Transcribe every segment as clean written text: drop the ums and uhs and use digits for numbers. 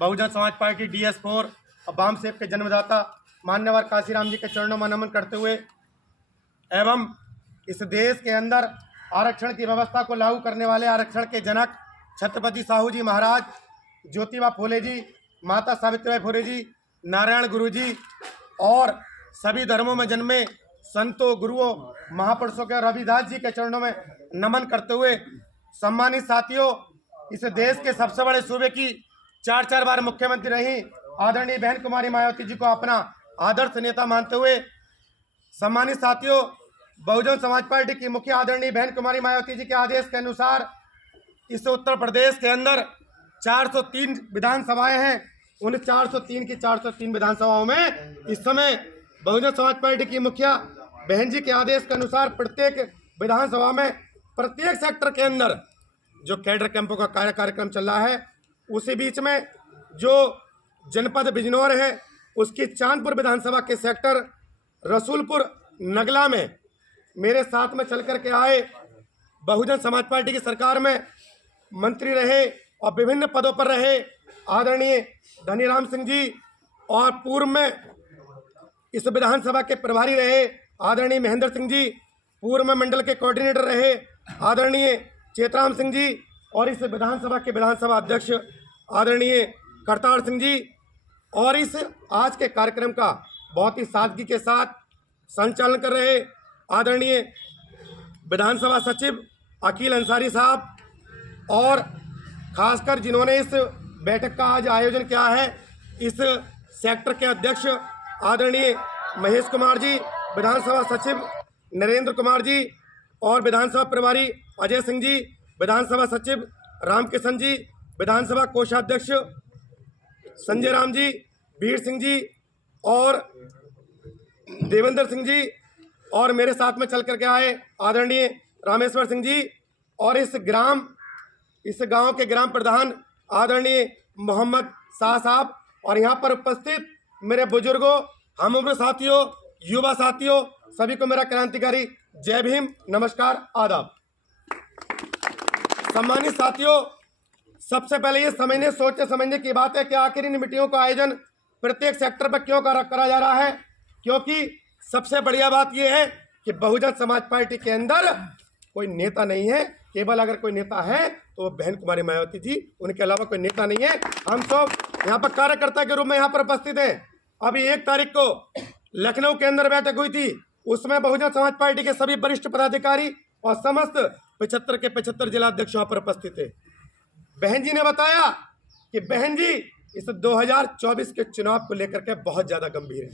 Bahujan Samaj party DS4 और वाम save के जन्मदाता मान्यवर काशीराम जी के चरणों में नमन करते हुए एवं इस देश के अंदर आरक्षण की व्यवस्था को लागू करने वाले आरक्षण के जनक छत्रपति साहू जी महाराज, ज्योतिबा फुले जी, माता सावित्रीबाई फुले जी, नारायण गुरु जी और सभी धर्मों में जन्मे संतों, गुरुओं, महापुरुषों के रविदास जी के चरणों में नमन करते हुए सम्मानित साथियों, इस देश के सबसे बड़े सूबे की 4 बार मुख्यमंत्री रही आदरणीय बहन कुमारी मायावती जी को अपना आदर्श नेता मानते हुए सम्मानित साथियों, बहुजन समाज पार्टी की मुखिया आदरणीय बहन कुमारी मायावती जी के आदेश के अनुसार इस उत्तर प्रदेश के अंदर 403 विधानसभाएं हैं। उन 403 की 403 विधानसभाओं में इस समय बहुजन समाज पार्टी की मुखिया बहन जी के आदेश के अनुसार प्रत्येक विधानसभा में प्रत्येक सेक्टर के अंदर जो कैडर कैंपों का कार्यक्रम चल रहा है, उसी बीच में जो जनपद बिजनौर है उसकी चांदपुर विधानसभा के सेक्टर रसूलपुर नगला में मेरे साथ में चल कर के आए बहुजन समाज पार्टी की सरकार में मंत्री रहे और विभिन्न पदों पर रहे आदरणीय धनीराम सिंह जी और पूर्व में इस विधानसभा के प्रभारी रहे आदरणीय महेंद्र सिंह जी, पूर्व में मंडल के कोऑर्डिनेटर रहे आदरणीय चेतराम सिंह जी और इस विधानसभा के विधानसभा अध्यक्ष आदरणीय करतार सिंह जी और इस आज के कार्यक्रम का बहुत ही सादगी के साथ संचालन कर रहे आदरणीय विधानसभा सचिव अकील अंसारी साहब और खासकर जिन्होंने इस बैठक का आज आयोजन किया है, इस सेक्टर के अध्यक्ष आदरणीय महेश कुमार जी, विधानसभा सचिव नरेंद्र कुमार जी और विधानसभा प्रभारी अजय सिंह जी, विधानसभा सचिव रामकिशन जी, विधानसभा कोषाध्यक्ष संजय राम जी, वीर सिंह जी और देवेंद्र सिंह जी और मेरे साथ में चल करके आए आदरणीय रामेश्वर सिंह जी और इस गांव के ग्राम प्रधान आदरणीय मोहम्मद शाह साहब और यहाँ पर उपस्थित मेरे बुजुर्गों, हम उम्र साथियों, युवा साथियों, सभी को मेरा क्रांतिकारी जय भीम, नमस्कार, आदाब। सम्मानित साथियों, सबसे पहले ये सोचने समझने की बात है कि आखिर इन मीटिंगों का आयोजन प्रत्येक सेक्टर पर क्यों करा जा रहा है, क्योंकि सबसे बढ़िया बात यह है कि बहुजन समाज पार्टी के अंदर कोई नेता नहीं है। केवल अगर कोई नेता है तो वो बहन कुमारी मायावती जी, उनके अलावा कोई नेता नहीं है। हम सब यहाँ पर कार्यकर्ता के रूप में यहाँ पर उपस्थित हैं। अभी 1 तारीख को लखनऊ के अंदर बैठक हुई थी, उसमें बहुजन समाज पार्टी के सभी वरिष्ठ पदाधिकारी और समस्त 75 के 75 जिलाध्यक्ष वहाँ पर उपस्थित थे। बहन जी ने बताया कि बहन जी इस 2024 के चुनाव को लेकर के बहुत ज़्यादा गंभीर है,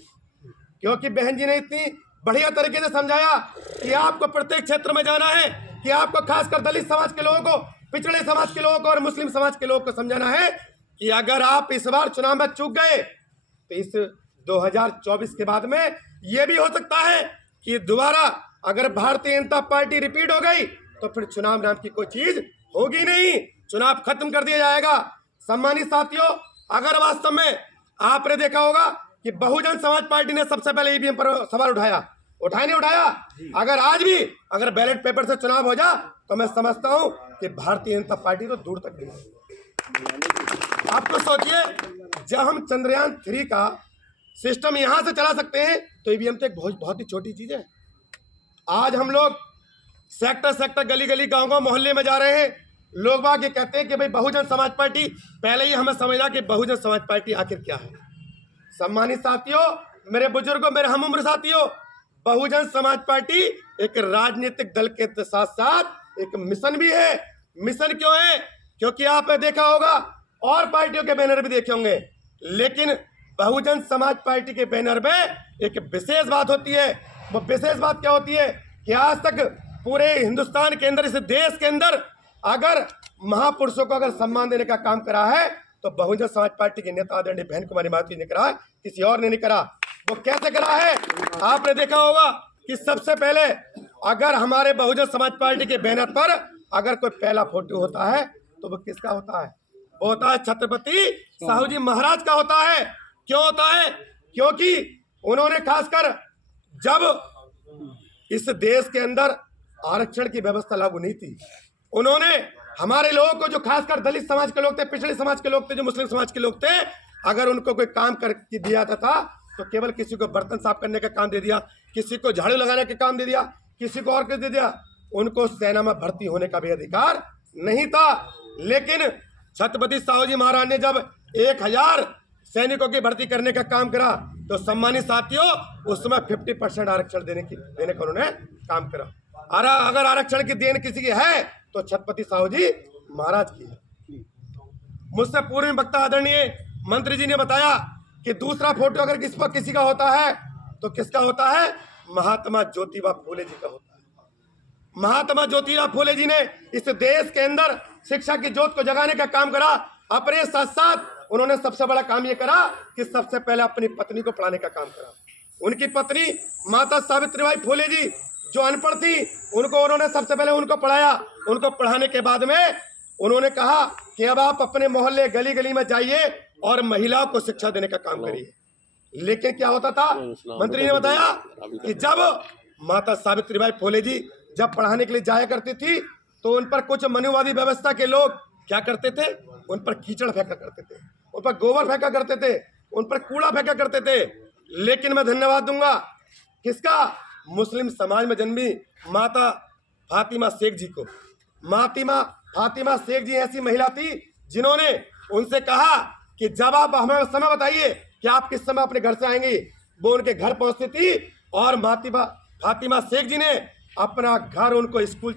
क्योंकि बहन जी ने इतनी बढ़िया तरीके से समझाया कि आपको प्रत्येक क्षेत्र में जाना है, कि आपको खासकर दलित समाज के लोगों को, पिछड़े समाज के लोगों को और मुस्लिम समाज के लोगों को समझाना है कि अगर आप इस बार चुनाव में चूक गए तो इस 2024 के बाद में ये भी हो सकता है कि दोबारा अगर भारतीय जनता पार्टी रिपीट हो गई तो फिर चुनाव नाम की कोई चीज होगी नहीं, चुनाव खत्म कर दिया जाएगा। सम्मानित साथियों, अगर वास्तव में आपने देखा होगा कि बहुजन समाज पार्टी ने सबसे पहले ईवीएम पर सवाल नहीं उठाया, अगर आज भी अगर बैलेट पेपर से चुनाव हो जा तो मैं समझता हूं कि भारतीय जनता पार्टी तो दूर तक नहीं। आप तो सोचिए, जब हम चंद्रयान 3 का सिस्टम यहां से चला सकते हैं तो ईवीएम तो एक बहुत ही छोटी चीज है। आज हम लोग सेक्टर गली गली गांव मोहल्ले में जा रहे हैं, लोग बाग ये कहते हैं कि भाई बहुजन समाज पार्टी, पहले ही हमें समझना कि बहुजन समाज पार्टी आखिर क्या है। सम्मानित साथियों, मेरे बुजुर्गों, मेरे हम उम्र साथियों, बहुजन समाज पार्टी एक राजनीतिक दल के साथ साथ एक मिशन भी है। मिशन क्यों है? क्योंकि आपने देखा होगा और पार्टियों के बैनर भी देखे होंगे, लेकिन बहुजन समाज पार्टी के बैनर में एक विशेष बात होती है। वो विशेष बात क्या होती है कि आज तक पूरे हिंदुस्तान के अंदर, इस देश के अंदर अगर महापुरुषों को अगर सम्मान देने का काम करा है तो बहुजन समाज पार्टी के नेता आदरणीय बहन कुमारी मायावती ने करा, किसी और ने नहीं करा। वो कैसे करा है? आपने देखा होगा कि सबसे पहले अगर हमारे बहुजन समाज पार्टी के बैनर पर अगर कोई पहला फोटो होता है तो वो किसका होता है? वो होता है छत्रपति साहू जी महाराज का होता है। क्यों होता है? क्योंकि उन्होंने खासकर जब इस देश के अंदर आरक्षण की व्यवस्था लागू नहीं थी, उन्होंने हमारे लोगों को, जो खासकर दलित समाज के लोग थे, पिछड़े समाज के लोग थे, जो मुस्लिम समाज के लोग थे, अगर उनको कोई काम कर दिया था तो केवल किसी को बर्तन साफ करने का काम दे दिया, किसी को झाड़ू लगाने का काम दे दिया, किसी को और कुछ दे दिया। उनको सेना में भर्ती होने का भी अधिकार नहीं था। लेकिन छत्रपति साहू जी महाराज ने जब 1000 सैनिकों की भर्ती करने का काम करा तो सम्मानित साथियों, उस समय 50% आरक्षण देने का उन्होंने काम करा। अगर आरक्षण की देन किसी की है तो छत्रपति साहू जी महाराज की है। मुझसे पूर्व में वक्ता आदरणीय मंत्री जी ने बताया कि दूसरा फोटो अगर किसी का होता है तो किसका होता है? महात्मा ज्योतिबा फूले जी का होता है। महात्मा ज्योतिबा फूले जी ने इस देश के अंदर शिक्षा की ज्योत को जगाने का काम करा। अपने साथ साथ उन्होंने सबसे बड़ा काम यह करा कि सबसे पहले अपनी पत्नी को पढ़ाने का काम करा। उनकी पत्नी माता सावित्रीबाई फूले जी जो अनपढ़ थी, उनको उन्होंने सबसे पहले उनको पढ़ाया। उनको पढ़ाने के बाद में उन्होंने कहा कि अब आप अपने मोहल्ले गली गली में जाइए और महिलाओं को शिक्षा देने का काम करिए। लेकिन क्या होता था, मंत्री ने बताया कि जब माता सावित्रीबाई फूले जी जब पढ़ाने के लिए जाया करती थी तो उन पर कुछ मनुवादी व्यवस्था के लोग क्या करते थे, उन पर कीचड़ फेंका करते थे, उन पर गोबर फेंका करते थे, उन पर कूड़ा फेंका करते थे। लेकिन मैं धन्यवाद दूंगा किसका? मुस्लिम समाज में जन्मी माता फातिमा शेख जी को। फातिमा शेख जी ऐसी महिला थी जिन्होंने उनसे कहा कि जब आप हमें समय बताइए कि आप किस समय अपने घर से आएंगी। वो उनके घर पहुंचती थी और फातिमा शेख जी ने अपना घर उनको स्कूल